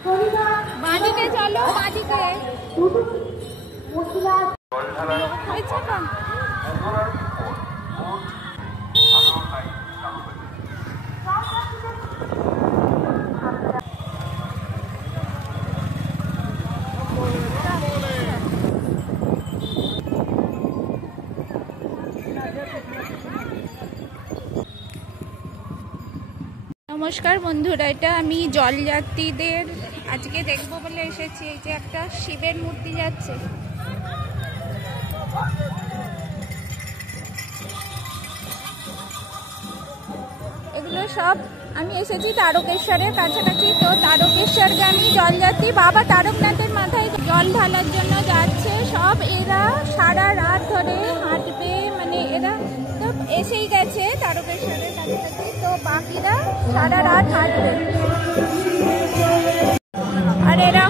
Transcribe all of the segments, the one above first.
বাদিকে চলো, বাদিকে নমস্কার বন্ধুরা, এটা আমি জলযাত্রীদের আজকে দেখবো বলে এসেছি। এই যে একটা শিবের মূর্তি যাচ্ছে, এগুলো সব আমি এসেছি তারকেশ্বরের কাছাকাছি। তো তারকেশ্বরগামী জলযাত্রী বাবা তারকনাথের মাথায় জল ঢালার জন্য যাচ্ছে। সব এরা সারা রাত ধরে হাঁটবে, মানে এরা তো এসেই গেছে তারকেশ্বরের কাছাকাছি, তো বাকিরা সারা রাত হাঁটবে। আর এরা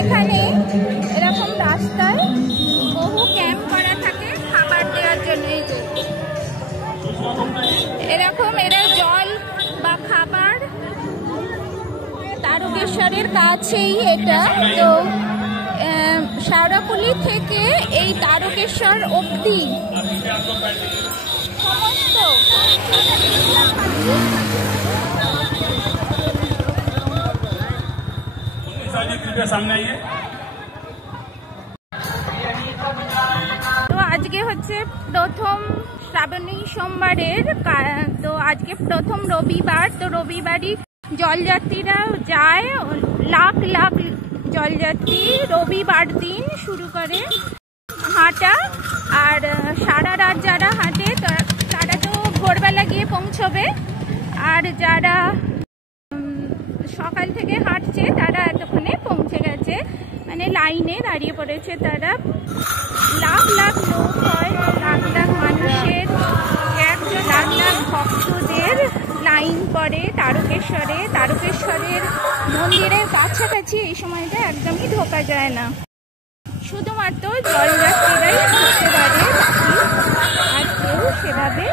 এখানে এরকম রাস্তায় বহু ক্যাম্প করা থাকে খাবার দেওয়ার জন্য। এই যে এরকম এরা জল বা খাবার, তারকেশ্বরের কাছেই এটা। তো শেওড়াফুলি থেকে এই তারকেশ্বর অবধি সমস্ত তো আজকে হচ্ছে প্রথম শ্রাবণী সোমবারের, তো আজকে প্রথম রবিবার। তো রবিবারই জলযাত্রীরা যায়, লাখ লাখ জলযাত্রী রবিবার দিন শুরু করে হাঁটা। আর সারা রাত যারা হাঁটে তারা তো ভোরবেলা গিয়ে পৌঁছবে, আর যারা সকাল থেকে হাঁটছে তারা এতক্ষণে পৌঁছে গেছে, মানে লাইনে দাঁড়িয়ে পড়েছে তারা। লাখ লাখ লোক হয়, লাখ লাখ মানুষের, লাখ লাখ ভক্তদের লাইন পড়ে তারকেশ্বরে। তারকেশ্বরের মন্দিরের কাছাকাছি এই সময়টা একদমই ঢোকা যায় না, শুধুমাত্র জলযাত্রীরাই ঢুকতে পারে, আর কেউ সেভাবে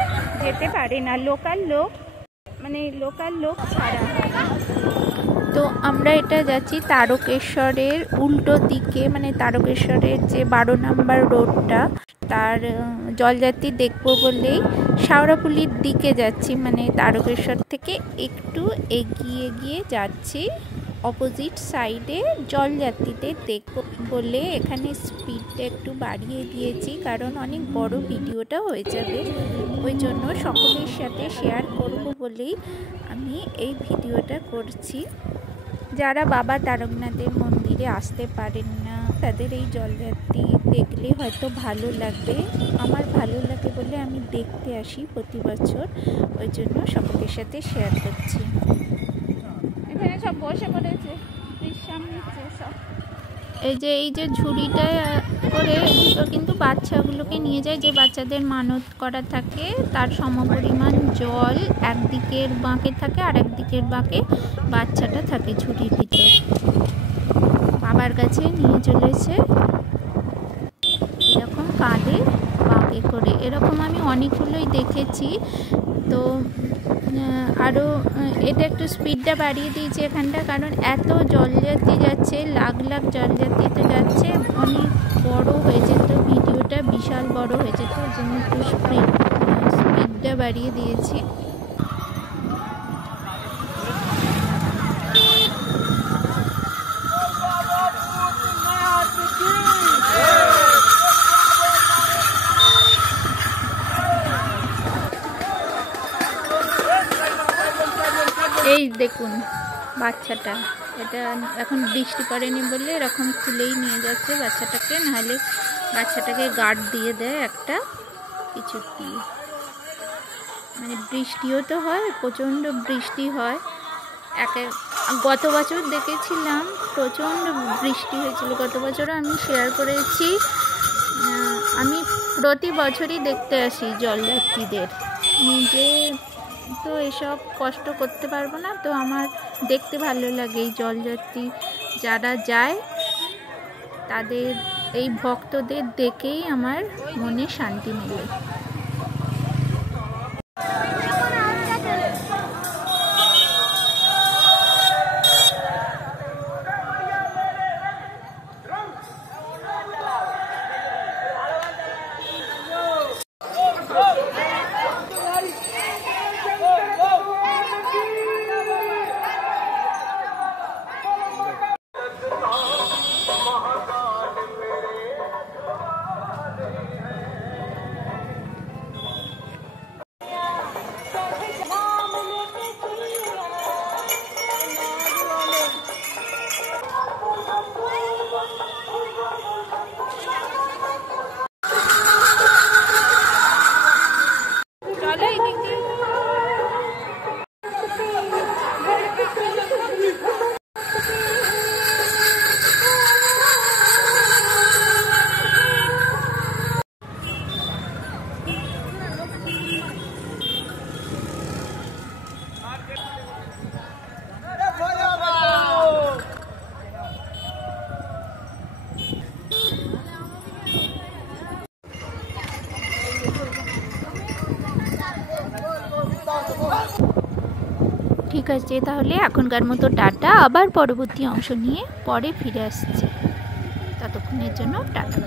যেতে পারে না, লোকাল লোক ছাড়া। তো আমরা এটা যাচ্ছি তারকেশ্বরের উল্টো দিকে, মানে তারকেশ্বরের যে 12 নম্বর রোডটা, তার জলযাত্রী দেখবো বলেই শেওড়াফুলির দিকে যাচ্ছি, মানে তারকেশ্বর থেকে একটু এগিয়ে গিয়ে যাচ্ছি। অপোজিট সাইডে জলযাত্রীদের দেখবো বলে এখানে স্পিডটা একটু বাড়িয়ে দিয়েছি, কারণ অনেক বড় ভিডিওটা হয়ে যাবে, ওই জন্য সকলের সাথে শেয়ার করব বলেই আমি এই ভিডিওটা করছি। যারা বাবা তারকনাথের মন্দিরে আসতে পারেন না তাদের এই জলযাত্রী দেখলে হয়তো ভালো লাগবে। আমার ভালো লাগে বলে আমি দেখতে আসি প্রতি বছর, ওই জন্য সকলের সাথে শেয়ার করছি। এখানে সব বসে পড়েছে, বিশ্রাম নিচ্ছে সব। এই যে ঝুড়িটা করে এগুলো কিন্তু বাচ্চাগুলোকে নিয়ে যায়, যে বাচ্চাদের মানত করা থাকে তার সমপরিমাণ জল একদিকের বাঁকে থাকে, আর একদিকের বাঁকে বাচ্চাটা থাকে ঝুড়ির ভিতর। বাবার কাছে নিয়ে চলেছে, এরকম কাঁধে বাঁকে করে, এরকম আমি অনেকগুলোই দেখেছি। তো আরও এটা একটু স্পিডটা বাড়িয়ে দিয়েছে এখানটা, কারণ এত জলযাত্রী যাচ্ছে, লাখ লাখ জলযাত্রী তো যাচ্ছে, অনেক বড় হয়েছে, তো ভিডিওটা বিশাল বড় হয়েছে, তো ওই জন্য একটু স্পিডটা বাড়িয়ে দিয়েছি। এই দেখুন বাচ্চাটা, এটা এখন বৃষ্টি পড়েনি বলে এরকম খুলেই নিয়ে যাচ্ছে বাচ্চাটাকে, নাহলে বাচ্চাটাকে গার্ড দিয়ে দেয় একটা কিছু দিয়ে। মানে বৃষ্টিও তো হয়, প্রচণ্ড বৃষ্টি হয়। গত বছর দেখেছিলাম প্রচণ্ড বৃষ্টি হয়েছিল, গত বছরও আমি শেয়ার করেছি। আমি প্রতি বছরই দেখতে আসি জলযাত্রীদের, নিজে তো এসব কষ্ট করতে পারবো না, তো আমার দেখতে ভালো লাগে। এই জলযাত্রী যারা যায় তাদের, এই ভক্তদের দেখেই আমার মনে শান্তি মেলে। ঠিক আছে, তাহলে এখনকার মতো টাটা। আবার পরবর্তী অংশ নিয়ে পরে ফিরে আসছি। ততক্ষণের জন্য টাটা।